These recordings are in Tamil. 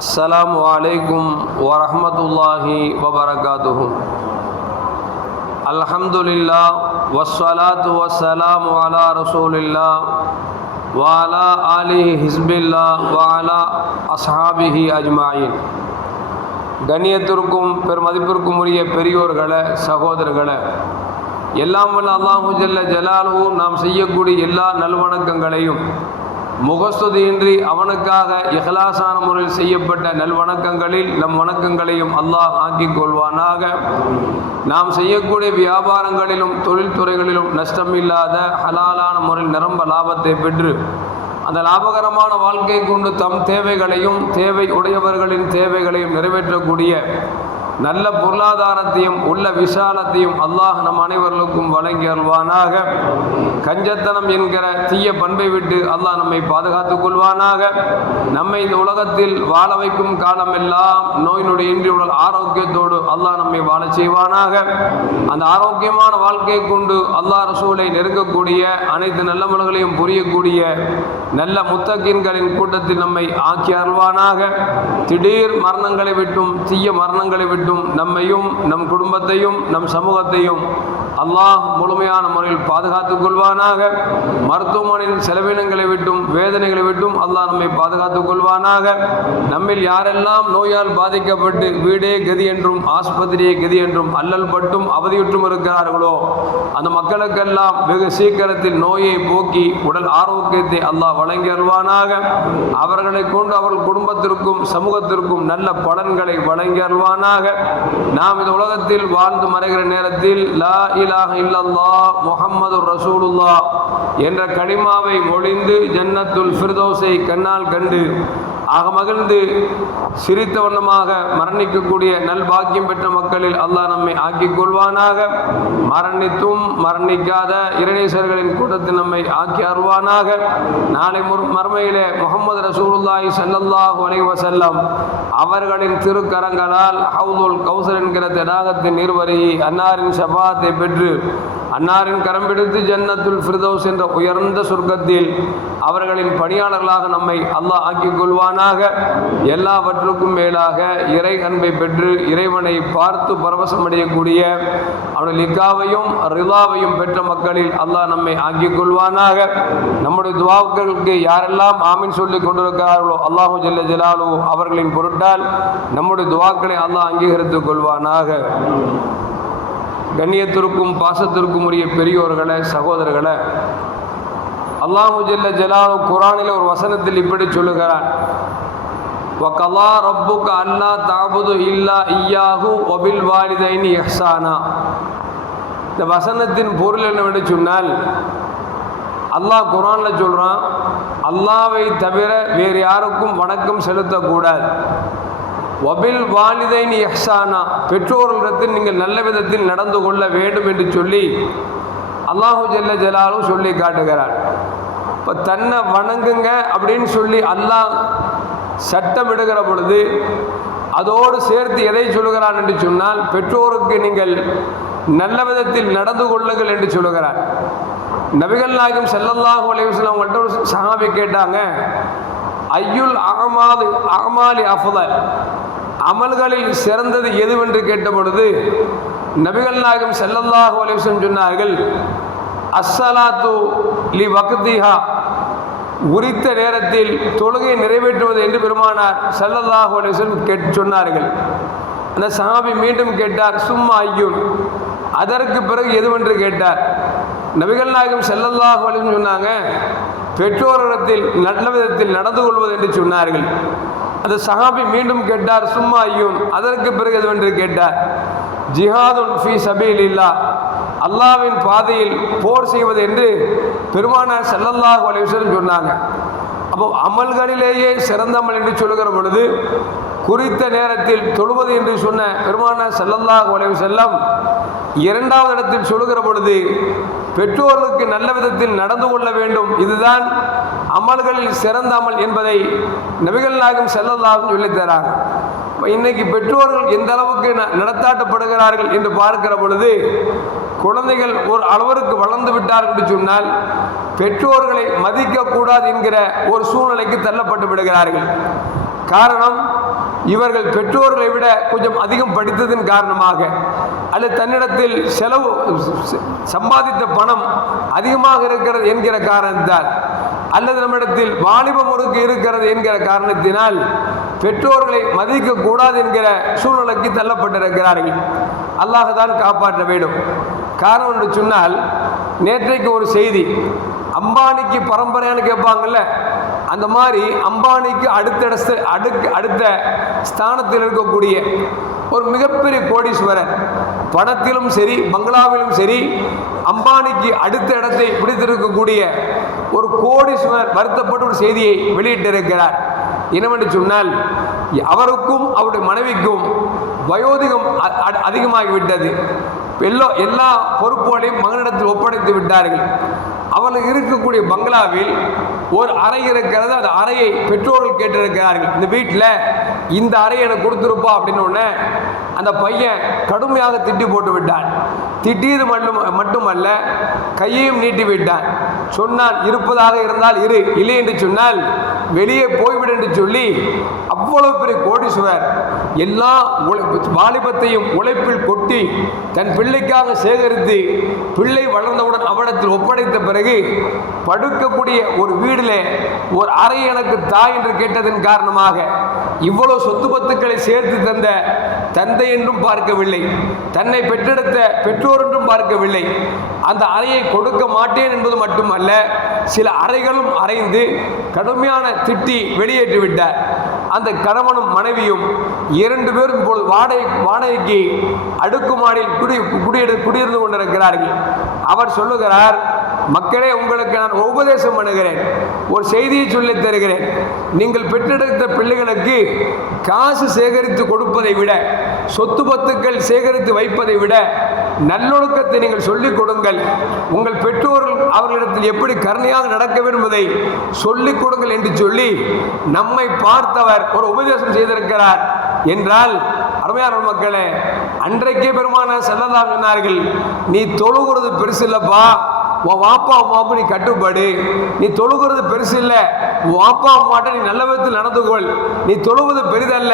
السلام عليكم ورحمة الله وبركاته الحمد لله والصلاة والسلام على رسول الله وعلى آله حزب الله وعلى أصحابه أجمعين கண்ணியத்திற்கும் பெருமதிப்பிற்கும் உரிய பெரியோர்களே சகோதரர்களே எல்லாம் வல்ல அல்லாஹு ஜல்ல ஜலாலுவு நாம் செய்யக்கூடிய எல்லா நல்வணக்கங்களையும் முகஸ்துதியின்றி அவனுக்காக இஹ்லாசான முறையில் செய்யப்பட்ட நல்வணக்கங்களில் நம் வணக்கங்களையும் அல்லாஹ் ஆக்கிக் கொள்வானாக. நாம் செய்யக்கூடிய வியாபாரங்களிலும் தொழில்துறைகளிலும் நஷ்டம் இல்லாத ஹலாலான முறையில் நிரம்ப லாபத்தை பெற்று அந்த லாபகரமான வாழ்க்கை கொண்டு தம் தேவைகளையும் தேவை உடையவர்களின் தேவைகளையும் நிறைவேற்றக்கூடிய நல்ல பொருளாதாரத்தையும் உள்ள விசாலத்தையும் அல்லாஹ் நம் அனைவர்களுக்கும் வழங்கி அருள்வானாக. கஞ்சத்தனம் என்கிற தீய பண்பை விட்டு அல்லாஹ் நம்மை பாதுகாத்துக் கொள்வானாக. நம்மை இந்த உலகத்தில் வாழ வைக்கும் காலமெல்லாம் நோய் நொடி இன்றி உடல் ஆரோக்கியத்தோடு அல்லாஹ் நம்மை வாழச் செய்வானாக. அந்த ஆரோக்கியமான வாழ்க்கையை கொண்டு அல்லாஹ் ரசூலை நெருங்கக்கூடிய அனைத்து நல்ல மனங்களையும் புரியக்கூடிய நல்ல முத்தகின்களின் கூட்டத்தில் நம்மை ஆக்கி அருள்வானாக. திடீர் மரணங்களை விட்டும் தீய மரணங்களை விட்டும் நம்மையும் நம் குடும்பத்தையும் நம் சமூகத்தையும் அல்லாஹ் முழுமையான முறையில் பாதுகாத்துக் கொள்வானாக. மருத்துவமனையின் செலவினங்களை விட்டும் வேதனைகளை விட்டும் அல்லாஹ் நம்மை பாதுகாத்துக் கொள்வானாக. நம்மில் யாரெல்லாம் நோயால் பாதிக்கப்பட்டு வீடே கதி என்றும் ஆஸ்பத்திரியே கதி என்றும் அல்லல் பட்டும் அவதியுற்றும் இருக்கிறார்களோ அந்த மக்களுக்கெல்லாம் வெகு சீக்கிரத்தில் நோயை போக்கி உடல் ஆரோக்கியத்தை அல்லாஹ் வழங்கி அருள்வானாக. அவர்களை கொண்டு அவர்கள் குடும்பத்திற்கும் சமூகத்திற்கும் நல்ல பலன்களை வழங்கி அருள்வானாக. நாம் இந்த உலகத்தில் வாழ்ந்து மறைகிற நேரத்தில் லா இலாஹ இல்லல்லா முகம்மது ரசூலுல்லா என்ற கனிமாவை மொழிந்து ஜன்னத்துல் ஃபிர்தோஸை கண்ணால் கண்டு ஆக மகிழ்ந்து சிரித்த வண்ணமாக மரணிக்கக்கூடிய நல்பாக்கியம் பெற்ற மக்களில் அல்லாஹ் நம்மை ஆக்கிக் கொள்வானாக. மரணித்தும் மரணிக்காத இரணேசர்களின் கூட்டத்தில் நம்மை ஆக்கி அருவானாக நாளை முர் மறுமையிலே முகமது ரசூலுல்லாய் சல்லல்லாஹு அலைஹி வஸல்லம் அவர்களின் திருக்கரங்களால் ஹவுதுல் கௌசர் என்கிற தடாகத்தின் நீர்வரையை அன்னாரின் ஷபாத்தை பெற்று அன்னாரின் கரம் பிடித்து ஜன்னத்துல் ஃபிர்தௌஸ் என்ற உயர்ந்த சொர்க்கத்தில் அவர்களின் பணியாளர்களாக நம்மை அல்லாஹ் ஆக்கிக் கொள்வானாக. எல்லாவற்றுக்கும் மேலாக இறை அன்பை பெற்று இறைவனை பார்த்து பரவசமடையக்கூடிய அவனுடைய லிக்காவையும் ரிலாவையும் பெற்ற மக்களில் அல்லாஹ் நம்மை ஆக்கிக் கொள்வானாக. நம்முடைய துவாக்களுக்கு யாரெல்லாம் ஆமீன் சொல்லிக் கொண்டிருக்கிறார்களோ அல்லாஹு ஜல்ல ஜலாலு அவர்களின் பொருட்டால் நம்முடைய துவாக்களை அல்லாஹ் அங்கீகரித்துக் கொள்வானாக. கண்ணியத்திற்கும் பாசத்திற்கும் உரிய பெரியோர்களை சகோதரர்களை அல்லாஹு ஜல்ல ஜலாலு குரானில் ஒரு வசனத்தில் இப்படி சொல்லுகிறான் வக்கலா ரப்புக்கு அல்லா தாபுது இல்லா ஐயாஹு ஒபில் வாலிதைனி எஹ்சானா இந்த வசனத்தின் பொருள் என்னவென்று சொன்னால் அல்லாஹ் குரானில் சொல்கிறான் அல்லாவை தவிர வேறு யாருக்கும் வணக்கம் செலுத்தக்கூடாது. ஒபில் வாலிதைன் எஹ்சானா பெற்றோர்களிடத்தில் நீங்கள் நல்ல விதத்தில் நடந்து கொள்ள வேண்டும் என்று சொல்லி அல்லாஹு ஜல்ல ஜலாலும் சொல்லி காட்டுகிறார். இப்போ தன்னை வணங்குங்க அப்படின்னு சொல்லி அல்லாஹ் சட்டமிடுகிற பொழுது அதோடு சேர்த்து எதை சொல்கிறான் என்று சொன்னால் பெற்றோருக்கு நீங்கள் நல்ல விதத்தில் நடந்து கொள்ளுங்கள் என்று சொல்லுகிறார். நபிகள் நாயகம் செல்லல்லாஹு அலைவசம் அவங்கள்ட்ட ஒரு சஹாபி கேட்டாங்க ஐயுல் அகமாது அகமாலி அஃபதல்? அமல்களில் சிறந்தது எதுவென்று கேட்டபொழுது நபிகள் நாயகம் செல்லல்லாஹு அலைவசம் சொன்னார்கள் அஸ்ஸலாத்து லி வக்திஹா. உரித்த நேரத்தில் தொழுகை நிறைவேற்றுவது என்று பெருமானார் செல்லல்லாஹு அலைவசம் கேட் சொன்னார்கள். அந்த சஹாபி மீண்டும் கேட்டார் சும்மா ஐயும் அதற்கு பிறகு எதுவென்று? கேட்டார். நபிகள் நாயகம் செல்லல்லாஹு அலைவசம் சொன்னாங்க பெற்றோரிடத்தில் நல்ல விதத்தில் நடந்து கொள்வது என்று சொன்னார்கள். அந்த சஹாபி மீண்டும் கேட்டார் சும்மா ஐயும் அதற்கு பிறகு எதுவென்று கேட்டார்? ஜிஹாதுன் ஃபி சபீல் இல்லா அல்லாவின் பாதையில் போர் செய்வது என்று பெருமானார் செல்லல்லாஹ் அலைவசம் சொன்னாங்க. அப்போ அமல்களிலேயே சிறந்த அமல் என்று சொல்லுகிற பொழுது குறித்த நேரத்தில் தொழுவது என்று சொன்ன பெருமானார் செல்லல்லாஹ் அலைவு செல்லம் இரண்டாவது இடத்தில் சொல்லுகிற பொழுது பெற்றோர்களுக்கு நல்ல விதத்தில் நடந்து கொள்ள வேண்டும். இதுதான் அமல்களில் சிறந்த அமல் என்பதை நபிகள் நாயகம் செல்லல்லாகும் சொல்லித்தரார். இன்னைக்கு பெற்றோர்கள் எந்த அளவுக்கு நடத்தாட்டப்படுகிறார்கள் என்று பார்க்கிற பொழுது குழந்தைகள் ஒரு அளவிற்கு வளர்ந்து விட்டார் என்று சொன்னால் பெற்றோர்களை மதிக்கக்கூடாது என்கிற ஒரு சூழ்நிலைக்கு தள்ளப்பட்டு விடுகிறார்கள். காரணம் இவர்கள் பெற்றோர்களை விட கொஞ்சம் அதிகம் படித்ததன் காரணமாக அல்லது தன்னிடத்தில் செலவு சம்பாதித்த பணம் அதிகமாக இருக்கிறது என்கிற காரணத்தால் அல்லது நம்மிடத்தில் வாலிப முறுக்கு இருக்கிறது என்கிற காரணத்தினால் பெற்றோர்களை மதிக்க கூடாது என்கிற சூழ்நிலைக்கு தள்ளப்பட்டிருக்கிறார்கள். அல்லாஹ் தான் காப்பாற்ற வேண்டும். காரணம் என்று சொன்னால் நேற்றைக்கு ஒரு செய்தி அம்பானிக்கு பரம்பரையான்னு கேட்பாங்கல்ல அந்த மாதிரி அம்பானிக்கு அடுத்த அடுக்கு அடுத்த ஸ்தானத்தில் இருக்கக்கூடிய ஒரு மிகப்பெரிய கோடீஸ்வரர் பணத்திலும் சரி பங்களாவிலும் சரி அம்பானிக்கு அடுத்த இடத்தை பிடித்திருக்கக்கூடிய ஒரு கோடீஸ்வரர் வருத்தப்பட்டு ஒரு செய்தியை வெளியிட்டிருக்கிறார். என்னவென்று சொன்னால் அவருக்கும் அவருடைய மனைவிக்கும் வயோதிகம் அ- அதிகமாகிவிட்டது. எல்லோ எல்லா பொறுப்புகளையும் மகனிடத்தில் ஒப்படைத்து விட்டார்கள். அவர்களுக்கு இருக்கக்கூடிய பங்களாவில் ஒரு அறை இருக்கிறது அந்த அறையை பெற்றோர்கள் கேட்டிருக்கிறார்கள். இந்த வீட்டில் இந்த அறையை எனக்கு கொடுத்துருப்பா அப்படின்னு உடனே அந்த பையன் கடுமையாக திட்டி போட்டு விட்டான் திட்டியது மட்டும் மட்டுமல்ல கையையும் நீட்டி விட்டான் சொன்னான் இருப்பதாக இருந்தால் இரு. இல்லை என்று சொன்னால் வெளியே போய்விடு என்று சொல்லி அவ்வளவு பெரிய கோடீஸ்வரர் எல்லா வாலிபத்தையும் உழைப்பில் கொட்டி தன் பிள்ளைக்காக சேகரித்து பிள்ளை வளர்ந்தவுடன் அவனத்தில் ஒப்படைத்த பிறகு படுக்கக்கூடிய ஒரு வீடில் ஒரு அறை எனக்கு தாய் என்று கேட்டதன் காரணமாக இவ்வளவு சொத்து பத்துக்களை சேர்த்து தந்த தந்தை என்றும் பார்க்கவில்லை. தன்னை பெற்றெடுத்த பெற்றோர் என்றும் பார்க்கவில்லை. அந்த அறையை கொடுக்க மாட்டேன் என்பது மட்டுமல்ல சில அறைகளும் அறைந்து கடுமையான திட்டி வெளியேற்றி விட்டார். அந்த கணவனும் மனைவியும் இரண்டு பேரும் இப்பொழுது வாடகை வாடகைக்கு அடுக்குமாடியில் குடி குடியிரு குடியிருந்து கொண்டிருக்கிறார்கள். அவர் சொல்லுகிறார் மக்களே உங்களுக்கு நான் உபதேசம் பண்ணுகிறேன். ஒரு செய்தியை சொல்லித் தருகிறேன். நீங்கள் பெற்றெடுத்த பிள்ளைகளுக்கு காசு சேகரித்து கொடுப்பதை விட சொத்து பத்துக்கள் சேகரித்து வைப்பதை விட நல்லொழுக்கத்தை நீங்கள் சொல்லிக் கொடுங்கள். உங்கள் பெற்றோர்கள் அவர்களிடத்தில் எப்படி கருணையாக நடக்க விரும்புவதை சொல்லிக் கொடுங்கள் என்று சொல்லி நம்மை பார்த்தவர் ஒரு உபதேசம் செய்திருக்கிறார் என்றால் அருமையான மக்களே அன்றைக்கே பெருமான செல்லலாம் சொன்னார்கள் நீ தொழுகிறது பெருசு இல்லப்பா உன் வாப்பா அம்மாவுக்கு நீ கட்டுப்படு. நீ தொழுகிறது பெருசு இல்லை. உன் வாப்பா அம்மாட்ட நீ நல்ல விதத்தில் நடந்து கொள். நீ தொழுவது பெரிதல்ல.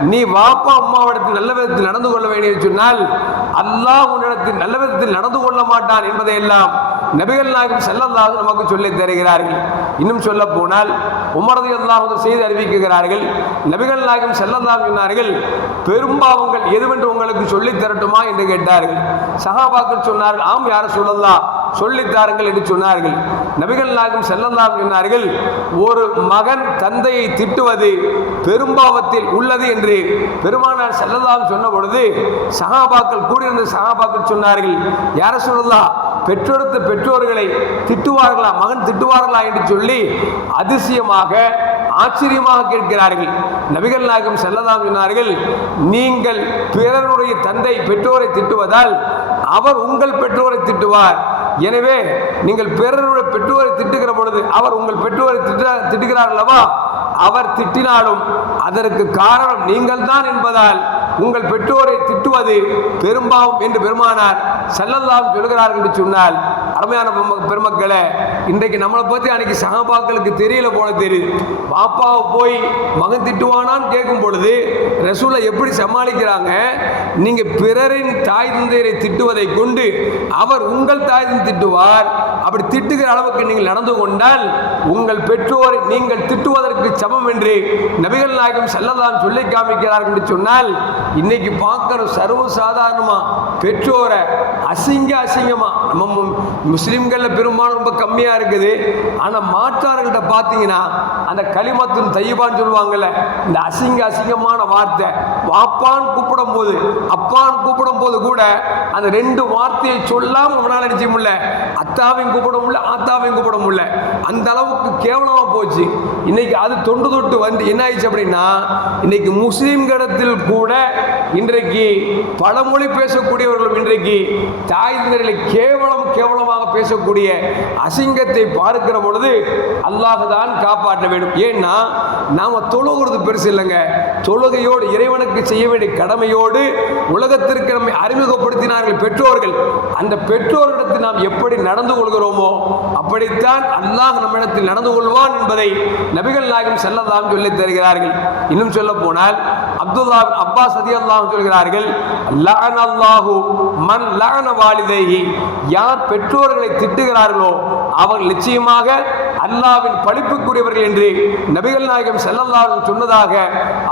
நீ வாப்பா அம்மாவிடத்தில் நல்ல விதத்தில் நடந்து கொள்ள வேண்டிய சொன்னால் அல்லாஹ் உன்னிடத்தில் நல்ல விதத்தில் நடந்து கொள்ள மாட்டான் என்பதையெல்லாம் நபிகள் நாயகம் செல்லல்லாக நமக்கு சொல்லி தருகிறார்கள். இன்னும் சொல்ல போனால் உமரது அல்லாஹ் செய்து அறிவிக்கிறார்கள். நபிகள் நாயகம் செல்லல்லாஹ் சொன்னார்கள் பெரும்பாவங்கள் எதுவென்று உங்களுக்கு சொல்லித் தரட்டுமா? என்று கேட்டார்கள். சகாபாக்கள் சொன்னார்கள் ஆம் யார சொல்லலாம் சொல்லித்தாருங்கள் என்று சொன்னார்கள். நபிகள் நாயகம் செல்லல்லாம் சொன்னார்கள் ஒரு மகன் தந்தையை திட்டுவது பெரும்பாவத்தில் உள்ளது என்று பெருமானார் செல்லல்லாம் சொன்ன பொழுது சகாபாக்கள் கூடியிருந்த சகாபாக்கள் சொன்னார்கள் யார சொல்லா பெற்றோருத்த பெற்றோர்களை திட்டுவார்களா மகன் திட்டுவார்களா? என்று சொல்லி அதிசயமாக ஆச்சரியமாக கேட்கிறார்கள். நபிகள் நாயகம் செல்லதாம் சொன்னார்கள் நீங்கள் பிறருடைய தந்தை பெற்றோரை திட்டுவதால் அவர் உங்கள் பெற்றோரை திட்டுவார். எனவே நீங்கள் பிறருடைய பெற்றோரை திட்டுகிற பொழுது அவர் உங்கள் பெற்றோரை திட்ட திட்டுகிறார் அல்லவா அவர் திட்டினாலும் அதற்கு காரணம் நீங்கள் தான் என்பதால் உங்கள் பெற்றோரை திட்டுவது பெரும்பாவும் என்று பெருமானார் செல்லல்லாம் சொல்கிறார்கள் என்று சொன்னால் அருமையான பெரும- இன்றைக்கு நம்மளை பற்றி அன்னைக்கு சகாபாக்களுக்கு தெரியல போல தெரியுது. பாப்பாவை போய் மகன் திட்டுவானான்னு கேட்கும் பொழுது ரசூலை எப்படி சமாளிக்கிறாங்க? நீங்கள் பிறரின் தாய் தந்தையரை திட்டுவதை கொண்டு அவர் உங்கள் தாய் தந்தை திட்டுவார். அப்படி திட்டுகிற அளவுக்கு நீங்கள் நடந்து கொண்டால் உங்கள் பெற்றோரை நீங்கள் திட்டுவதற்கு சமம் என்று நபிகள் நாயகம் செல்லதான் சொல்லி காமிக்கிறார்கள் என்று சொன்னால் இன்னைக்கு பார்க்குற சர்வசாதாரணமாக பெற்றோரை அசிங்க அசிங்கமாக நம்ம முஸ்லீம்களில் பெரும்பாலும் ரொம்ப கம்மியாக இருக்குது. ஆனால் மாற்றார்கள்ட்ட பார்த்தீங்கன்னா அந்த களிமத்தும் தையபான்னு சொல்லுவாங்கல்ல இந்த அசிங்க அசிங்கமான வார்த்தை. வாப்பான்னு கூப்பிடும் போது அப்பான்னு கூப்பிடும் போது கூட அந்த ரெண்டு வார்த்தையை சொல்லாமல் அவனால் நினைச்ச முடியல. அத்தாவையும் கூப்பிட முடியல ஆத்தாவையும் கூப்பிட முடியல. அந்த அளவுக்கு கேவலமாக போச்சு. இன்னைக்கு அது தொண்டு தொட்டு வந்து என்ன ஆயிடுச்சு அப்படின்னா இன்னைக்கு முஸ்லிம்களிடத்தில் கூட இன்றைக்கு பல மொழி பேசக்கூடியவர்களும் இன்றைக்கு தாய் கேவலம் கேவலமாக பேசக்கூடிய அசிங்கத்தை பார்க்கிற பொழுது அல்லாஹ் தான் காப்பாற்ற வேண்டும். ஏன்னா நாம் தொழுகிறது பெருசு இல்லைங்க. தொழுகையோடு இறைவனுக்கு செய்ய வேண்டிய கடமையோடு உலகத்திற்கு நம்மை அறிமுகப்படுத்தினார்கள் பெற்றோர்கள். அந்த பெற்றோரிடத்தில் நாம் எப்படி நடந்து கொள்கிறோமோ அப்படித்தான் அல்லாஹ் நம்மிடத்தில் நடந்து கொள்வான் என்பதை நபிகள் நாயகம் செல்லலாம் சொல்லித் தருகிறார்கள். இன்னும் சொல்ல போனால் அப்துல்லா பின் அப்பாஸ் அதி அல்லாஹ் சொல்கிறார்கள் அல்லாஹு மன் லஅன வாலிதைஹி. யார் பெற்றோர்களை திட்டுகிறார்களோ அவர் நிச்சயமாக அல்லாவின் பழிப்புக்குரியவர்கள் என்று நபிகள் நாயகம் செல்லல்லாஹு சொன்னதாக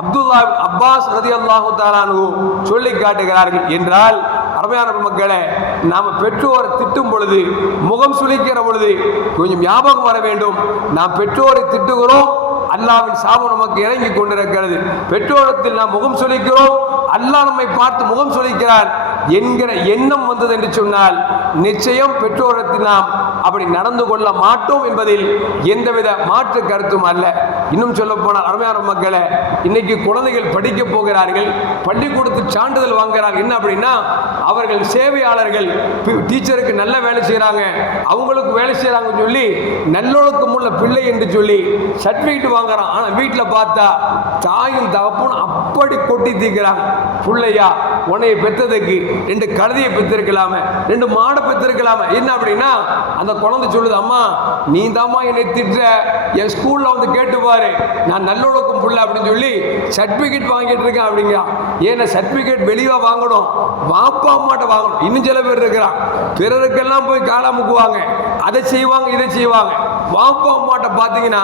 அப்துல்லா அப்பாஸ் ரதி அல்லாஹு தாலானு சொல்லி காட்டுகிறார்கள். என்றால் அருமையான மக்களை நாம் பெற்றோரை திட்டும் பொழுது முகம் சுளிக்கிற பொழுது கொஞ்சம் ஞாபகம் வர வேண்டும். நாம் பெற்றோரை திட்டுகிறோம் அல்லாவின் சாபம் நமக்கு இறங்கி கொண்டிருக்கிறது. பெற்றோரத்தில் நாம் முகம் சொல்லிக்கிறோம் அல்லாஹ் நம்மை பார்த்து முகம் சொல்லிக்கிறார் என்கிற எண்ணம் வந்தது என்று சொன்னால் நிச்சயம் பெற்றோரத்தில் நாம் அப்படி நடந்து கொள்ள மாட்டோம் என்பதில் எந்தவித மாற்று கருத்தும் அல்ல. இன்னும் சொல்ல போனால் அருமையான மக்களை இன்னைக்கு குழந்தைகள் படிக்க போகிறார்கள் பள்ளிக்கூடத்து சான்றிதழ் வாங்குகிறார்கள். என்ன அப்படின்னா அவர்கள் சேவையாளர்கள் டீச்சருக்கு நல்ல வேலை செய்கிறாங்க அவங்களுக்கு வேலை செய்கிறாங்கன்னு சொல்லி நல்லொழுக்கம் உள்ள பிள்ளை என்று சொல்லி சர்டிஃபிகேட் வாங்குறான். ஆனால் வீட்டில் பார்த்தா தாயும் தகப்பும் அப்படி கொட்டி தீக்கிறாங்க. பிள்ளையா உன்னைய பெற்றதுக்கு ரெண்டு கழுதியை பெற்றிருக்கலாமே ரெண்டு மாடை பெற்றிருக்கலாமே என்ன அப்படின்னா அந்த குழந்தை சொல்லுது அம்மா நீ தாம்மா என்னை திட்டுற. என் ஸ்கூலில் வந்து கேட்டு பாரு. நான் நல்லொழுக்கம் புள்ள அப்படின்னு சொல்லி சர்டிஃபிகேட் வாங்கிட்டு இருக்கேன் அப்படிங்க ஏன்னா சர்டிஃபிகேட் வெளியே வாங்கணும். வாப்பா அம்மாட்ட வாங்கணும் இன்னும் சில பேர் இருக்கிறான் பிறருக்கெல்லாம் போய் காலாமுக்குவாங்க அதை செய்வாங்க இதை செய்வாங்க. வாப்பா அம்மாட்ட பார்த்தீங்கன்னா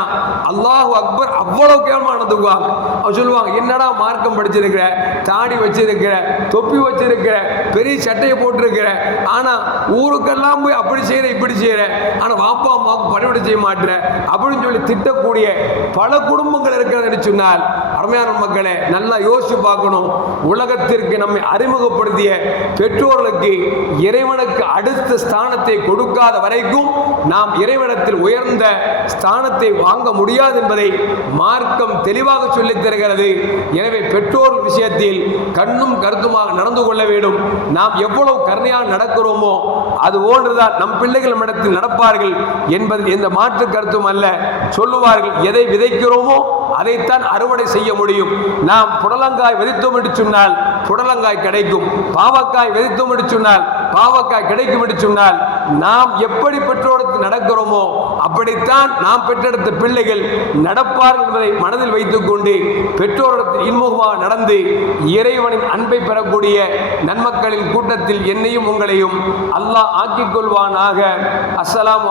அல்லாஹ் அக்பர் அவ்வளோ கேவலமாக நடந்துக்குவாங்க. அவன் சொல்லுவாங்க என்னடா மார்க்கம் படிச்சிருக்கிற தாடி வச்சிருக்கிற தொப்பி வச்சிருக்கிற பெரிய சட்டையை போட்டிருக்கிற ஆனா ஊருக்கெல்லாம் போய் அப்படி செய்கிற இப்படி செய்கிற ஆனால் வாப்பா அம்மாவுக்கு பணிவிட செய்ய மாட்டேற அப்படின்னு சொல்லி திட்டக்கூடிய பல குடும்பங்கள் இருக்கிறது சொன்னால் அருமையான மக்களே நல்லா யோசிச்சு பார்க்கணும். உலகத்திற்கு நம்மை அறிமுகப்படுத்திய பெற்றோர்களுக்கு இறைவனுக்கு அடுத்த ஸ்தானத்தை கொடுக்காத வரைக்கும் நாம் இறைவனத்தில் உயர்ந்த ஸ்தானத்தை வாங்க முடியாது என்பதை மார்க்கம் தெளிவாக சொல்லித் தருகிறது. எனவே பெற்றோர் விஷயத்தில் கண்ணும் கருத்துமாக நடந்து கொள்ள வேண்டும். நாம் எவ்வளவு கருணையாக நடக்கிறோமோ அது போன்றுதான் நம் பிள்ளைகள் நம்மிடத்தில் நடப்பார்கள் என்பது எந்த மாற்று கருத்தும் அல்ல. சொல்லுவார்கள் எதை விதைக்கிறோமோ அதைத்தான் அறுவடை செய்ய முடியும். நாம் புடலங்காய் விதைத்தோம் என்று சொன்னால் புடலங்காய் கிடைக்கும். பாவக்காய் விதைத்தோம் என்று சொன்னால் பாவக்காய் கிடைக்கும் என்று சொன்னால் நாம் எப்படி பெற்றோருக்கு நடக்கிறோமோ அப்படித்தான் நாம் பெற்றெடுத்த பிள்ளைகள் நடப்பார்கள் என்பதை மனதில் வைத்துக்கொண்டு பெற்றோரிடத்தில் இன்முகமாக நடந்து இறைவனின் அன்பை பெறக்கூடிய நன்மக்களின் கூட்டத்தில் என்னையும் உங்களையும் அல்லாஹ் ஆக்கிக் கொள்வானாக. அஸ்ஸலாமு